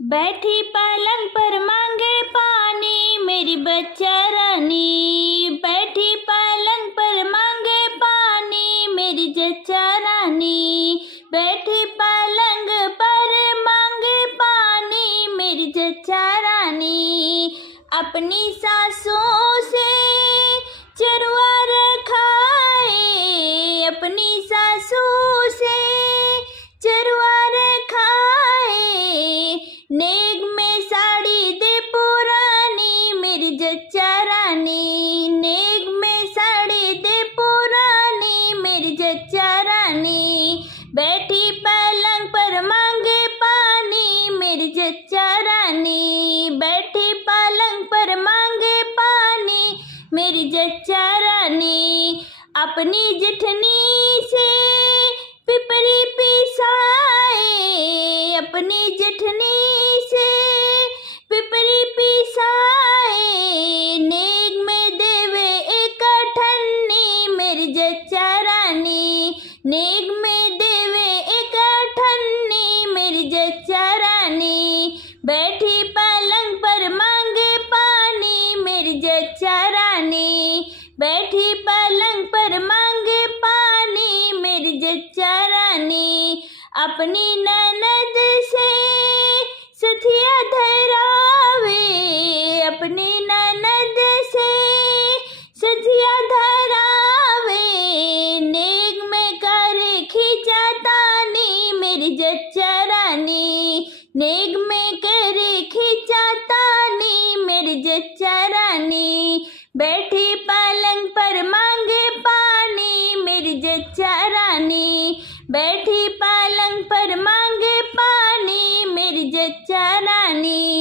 बैठी पलंग पर मांगे पानी मेरी बच्चा रानी। बैठी पलंग पर मांगे पानी मेरी जच्चा रानी। बैठी पलंग पर मांगे पानी मेरी जच्चा रानी। अपनी सासों से चरवा रखाए, अपनी सासों से चरवा रखाए। नेग में साड़ी दे पुरानी मेरी जच्चा रानी। नेग में साड़ी दे पुरानी मेरी जच्चा रानी। बैठी पलंग पर मांगे पानी मेरी जच्चा रानी। बैठी पलंग पर मांगे पानी मेरी जच्चा रानी। अपनी जेठनी से पिपरी पिसाए, अपनी जेठनी से पिपरी पिसाए। नेग में देवे एक अठन्नी मेरी जच्चा रानी। नेग में देवे एक अठन्नी मेरी जच्चा रानी। बैठी पलंग पर मांगे पानी मेरी जच्चा रानी। बैठी पलंग पर मांगे पानी मेरी जच्चा रानी। अपनी ननद से सथिया धरावे, अपनी ननद से सथिया धरावे। नेग में करे खिंचातानी मेरी जच्चा रानी। नेग में करे खिंचातानी मेरी जच्चा रानी। बैठी पलंग पर मांगे पानी मेरी जच्चा रानी। बैठी पलंग पर मांगे पानी मेरी जच्चा रानी।